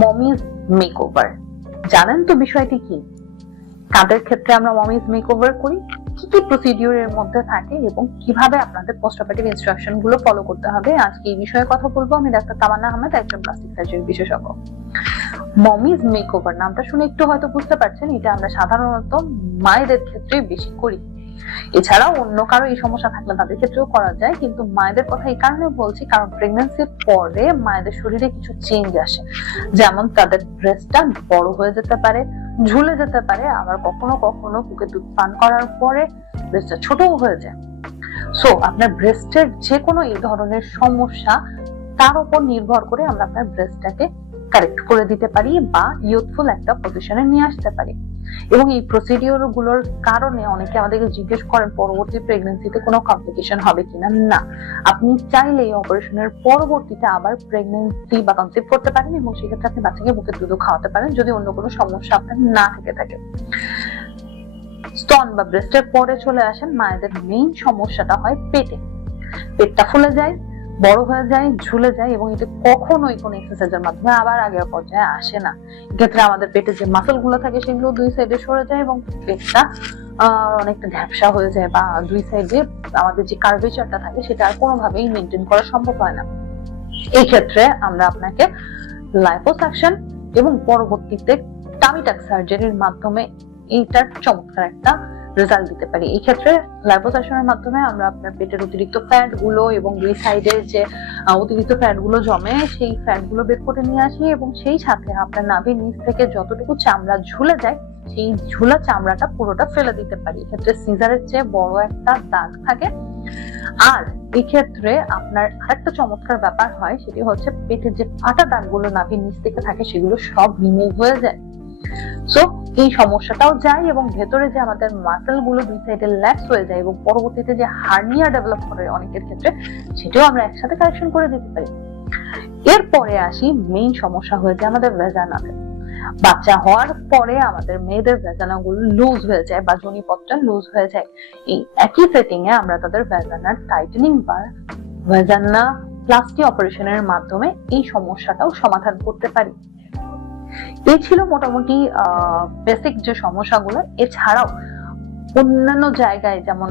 মমিজ makeover, জানেন তো বিষয়টি কি? কাদের ক্ষেত্রে আমরা মমিজ মেকওভার করি, কি কি প্রসিডিউরের মধ্যে থাকে এবং কিভাবে আপনাদের পোস্ট অপারেটিভ ইনস্ট্রাকশন গুলো ফলো করতে হবে, আজকে এই বিষয়ে কথা বলবো। আমি ডাক্তার তামান্না আহমেদ, একজন প্লাস্টিক সার্জারি বিশেষজ্ঞ। মমিজ মেকওভার নামটা শুনে একটু হয়তো বুঝতে পারছেন, এটা আমরা সাধারণত মায়েদের ক্ষেত্রে বেশি করি। এছাড়াও অন্য কারো এই সমস্যা থাকলে তাদের ক্ষেত্রেও করা যায়, কিন্তু মায়েদের কথা এই কারণে বলছি কারণ প্রেগন্যান্সির পরে মায়েদের শরীরে কিছু চেঞ্জ আসে। যেমন তাদের ব্রেস্টটা বড় হয়ে যেতে পারে, ঝুলে যেতে পারে, আবার কখনো কখনো বুকে দুধ পান করার পরে ব্রেস্টটা ছোটও হয়ে যায়। সো আপনার ব্রেস্টের যে কোনো এই ধরনের সমস্যা, তার উপর নির্ভর করে আমরা আপনার ব্রেস্টটাকে কারেক্ট করে দিতে পারি বা ইউথফুল একটা পজিশনে নিয়ে আসতে পারি। এবং এই প্রসিডিওর গুলোর কারণে অনেকে আমাদেরকে জিজ্ঞেস করেন পরবর্তী প্রেগন্যান্সিতে কোনো কমপ্লিকেশন হবে কিনা। না, আপনি চাইলে এই অপারেশনের পরবর্তীতে আবার প্রেগন্যান্সি বা কনসিভ করতে পারেন এবং সেক্ষেত্রে আপনি বাচ্চাকে বুকের দুধও খাওয়াতে পারেন যদি অন্য কোনো সমস্যা আপনার না থেকে থাকে। স্তন বা ব্রেস্টের পরে চলে আসেন, মায়েদের মেইন সমস্যাটা হয় পেটে। পেটটা ফুলে যায়, বড় হয়ে যায়, ঝুলে যায় এবং এটা কখনোই কোনো এক্সারসাইজের মাধ্যমে আবার আগের পর্যায়ে আসে না। এক্ষেত্রে আমাদের পেটে যে মাসল গুলো থাকে সেগুলো দুই সাইডে সরে যায় এবং পেটটা অনেকটা ঝাপসা হয়ে যায় বা দুই সাইডে আমাদের যে কার্ভেচারটা থাকে সেটা আর কোনোভাবেই মেনটেন করা সম্ভব হয় না। এই ক্ষেত্রে আমরা আপনাকে লাইপোসাকশন এবং পরবর্তীতে টামি টাক সার্জারির মাধ্যমে এইটার চমৎকার একটা রেজাল্ট দিতে পারি। এই ক্ষেত্রে লাইপোসাকশনের মাধ্যমে আমরা আপনার পেটের অতিরিক্ত ফ্যাট গুলো এবং দুই সাইডে যে অতিরিক্ত ফ্যাট গুলো জমে সেই ফ্যাট গুলো বের করে নিয়ে আসি এবং সেই সাথে আপনার নাভির নিচ থেকে যতটুকু চামড়া ঝুলে যায় সেই ঝুলা চামড়াটা পুরোটা ফেলে দিতে পারি। এক্ষেত্রে সিজারের চেয়ে বড় একটা দাগ থাকে। আর এই ক্ষেত্রে আপনার আরেকটা চমৎকার ব্যাপার হয়, সেটি হচ্ছে পেটের যে ফাটা দাগগুলো নাভির নিচ থেকে থাকে সেগুলো সব রিমুভ হয়ে যায়। সো এই সমস্যাটাও যায় এবং ভেতরে যে আমাদের মাসেল গুলো দুই সাইডে ল্যাপস হয়ে যায় এবং পরবর্তীতে যে হার্নিয়া ডেভেলপ করে অনেকের ক্ষেত্রে, সেটাও আমরা একসাথে কারেকশন করে দিতে পারি। এরপরে আসি মেইন সমস্যা হয়ে যায় আমাদের ভেজানাতে। বাচ্চা হওয়ার পরে আমাদের মেয়েদের ভেজানা গুলো লুজ হয়ে যায় বা যোনিপথটা লুজ হয়ে যায়। এই একই সেটিং এ আমরা তাদের ভেজানার টাইটেনিং বা ভেজানা প্লাস্টি অপারেশনের মাধ্যমে এই সমস্যাটাও সমাধান করতে পারি। এই ছিল মোটামুটি বেসিক যে সমস্যাগুলো। এছাড়াও অন্যান্য জায়গায় যেমন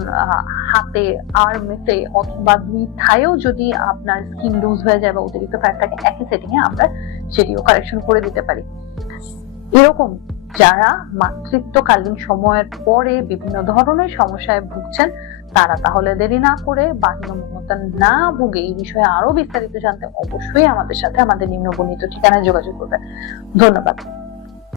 হাতে, আর্মেতে অথবা দুই থায়েও যদি আপনার স্কিন লুজ হয়ে যায় বা অতিরিক্ত ফ্যাট থাকে, একই সেটিং এ আমরা সেটিও কারেকশন করে দিতে পারি। এরকম যারা মাতৃত্বকালীন সময়ের পরে বিভিন্ন ধরনের সমস্যায় ভুগছেন, তারা তাহলে দেরি না করে বা হীনমন্যতা না ভুগে এই বিষয়ে আরো বিস্তারিত জানতে অবশ্যই আমাদের সাথে আমাদের নিম্নবর্ণিত ঠিকানায় যোগাযোগ করবেন। ধন্যবাদ।